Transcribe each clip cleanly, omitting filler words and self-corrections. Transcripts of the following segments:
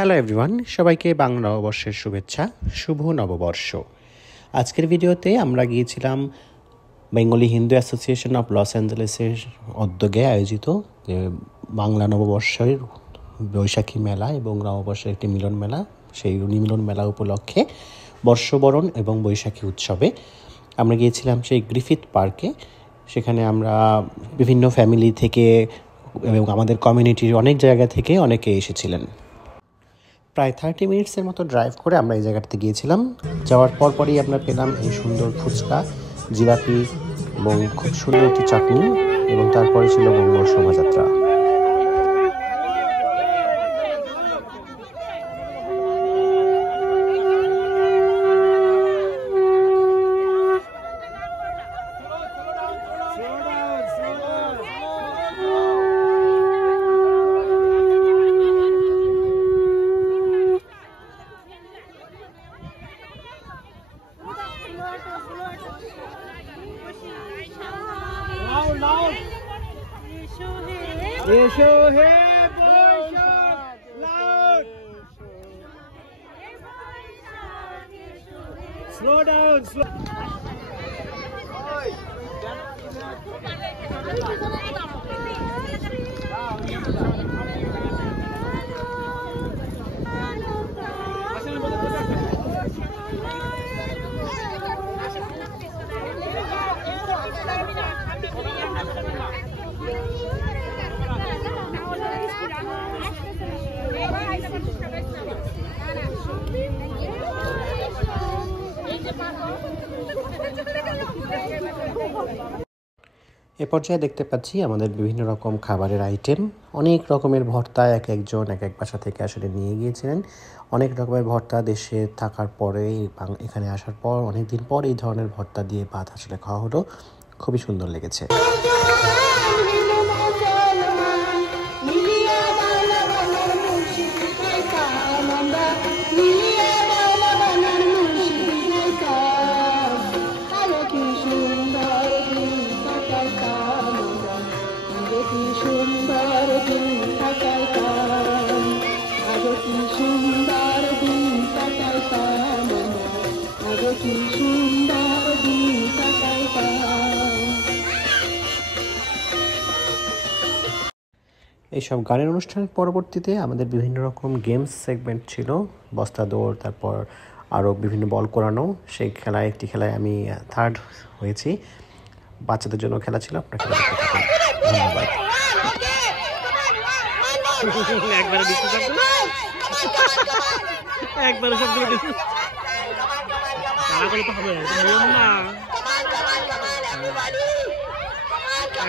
Hello everyone, সবাইকে বাংলা নববর্ষের শুভেচ্ছা। শুভ নববর্ষ। আজকের ভিডিওতে আমরা গিয়েছিলাম Bengali Hindu association of Los অ্যাঞ্জেলেসের উদ্যোগে আয়োজিত বাংলা নববর্ষের বৈশাখী মেলা এবং নববর্ষের একটি মিলন মেলা। সেই মিলন মেলা উপলক্ষে বর্ষবরণ এবং বৈশাখী উৎসবে আমরা গিয়েছিলাম সেই গ্রিফিথ পার্কে। সেখানে আমরা বিভিন্ন ফ্যামিলি থেকে এবং আমাদের কমিউনিটির অনেক জায়গা থেকে অনেকে এসেছিলেন। প্রায় 30 মিনিটসের মতো ড্রাইভ করে আমরা এই জায়গাটাতে গিয়েছিলাম। যাওয়ার পরই আমরা পেলাম এই সুন্দর ফুচকা, জিলাপি এবং খুব সুন্দর একটি চাটনি, এবং তারপরে ছিল Mangal Shobhajatra. Slow down, slow. এ পর্যায়ে দেখতে পাচ্ছি আমাদের বিভিন্ন রকম খাবারের আইটেম, অনেক রকমের ভর্তা একজন এক বাসা থেকে আসলে নিয়ে গিয়েছিলেন। অনেক রকমের ভর্তা দেশে থাকার পরে এখানে আসার পর অনেক দিন পর এই ধরনের ভর্তা দিয়ে ভাত আসলে খাওয়া হলো। খুবই সুন্দর লেগেছে। এইসব গানের অনুষ্ঠানের পরবর্তীতে আমাদের বিভিন্ন রকম গেমস সেগমেন্ট ছিল, বস্তা দৌড়, তারপর আরও বিভিন্ন বল কোরানো। সেই একটি খেলায় আমি থার্ড হয়েছি। বাচ্চাদের জন্য খেলা ছিল। আপনার খেলা দেখতে থাকুন। ধন্যবাদ। একবারে সবগুলো কিছু তারা করে তো হবে না,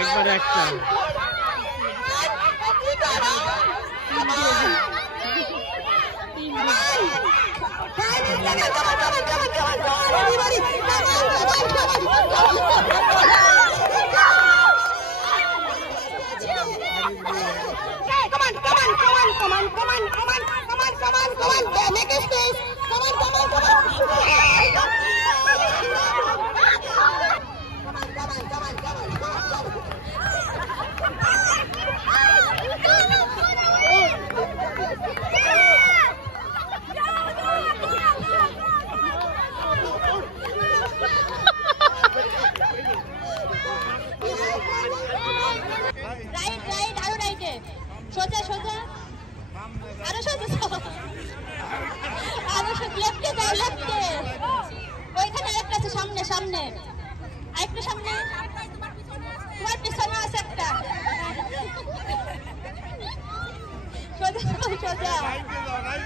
একবারে একটা সোজা সোজা আরো সোজা আরো লেফটে যাও, লেফটে। ওইখানে আরেকটা আছে, সামনে সামনে আরেকটা, সামনে তোমার পিছনে আছে একটা। সোজা সোজা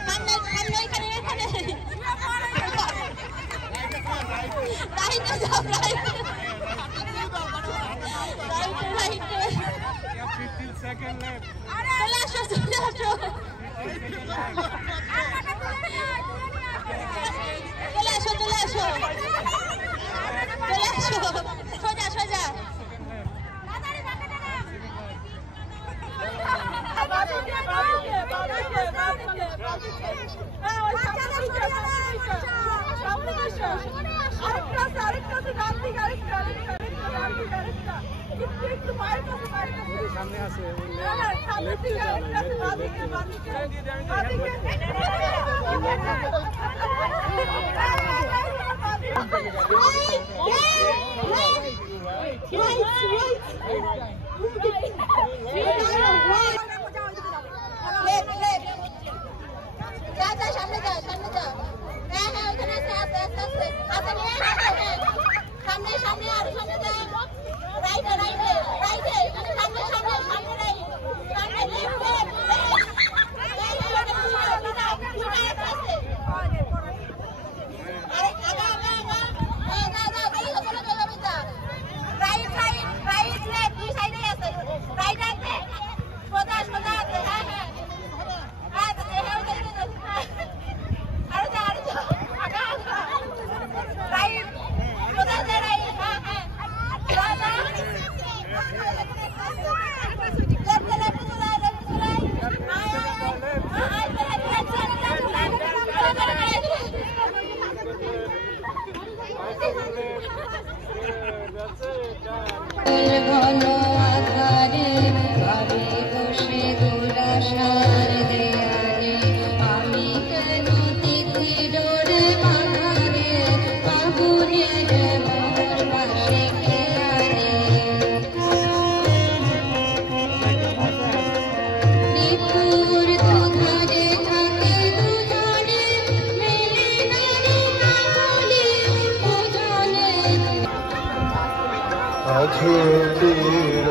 সামনে সামনে, ওইখানে ওইখানে রাইটে যাও, রাইটে রাইটে রাইটে। 15 seconds left. চলে আসো, চলে আসো, চলে আসো, চলে আসো, চলে আসো, সোজা সোজা। সামনে আছে সামনে যা সামনে যা হ্যাঁ হ্যাঁ ওখানে আছে আস্তে আস্তে আস্তে আস্তে নিয়ে সামনে সামনে আর সামনে যা রাইট রাইট রাইট সামনে সামনে সামনে রাইট সামনে left left right right right left দুই সাইডে আছে রাইট আছে সোজা সোজা আছে হ্যাঁ হ্যাঁ ঘন আধারে ভাবে বসে গোলাসার দেয়ালে আমি কেন তিথি ডোরে মাথারে বাবুরের মোর পাশে খেয়ালে নিপুর দুধারে থাকে দুজনে মেলে নারী কাকলে দুজনে আছো চিরদিন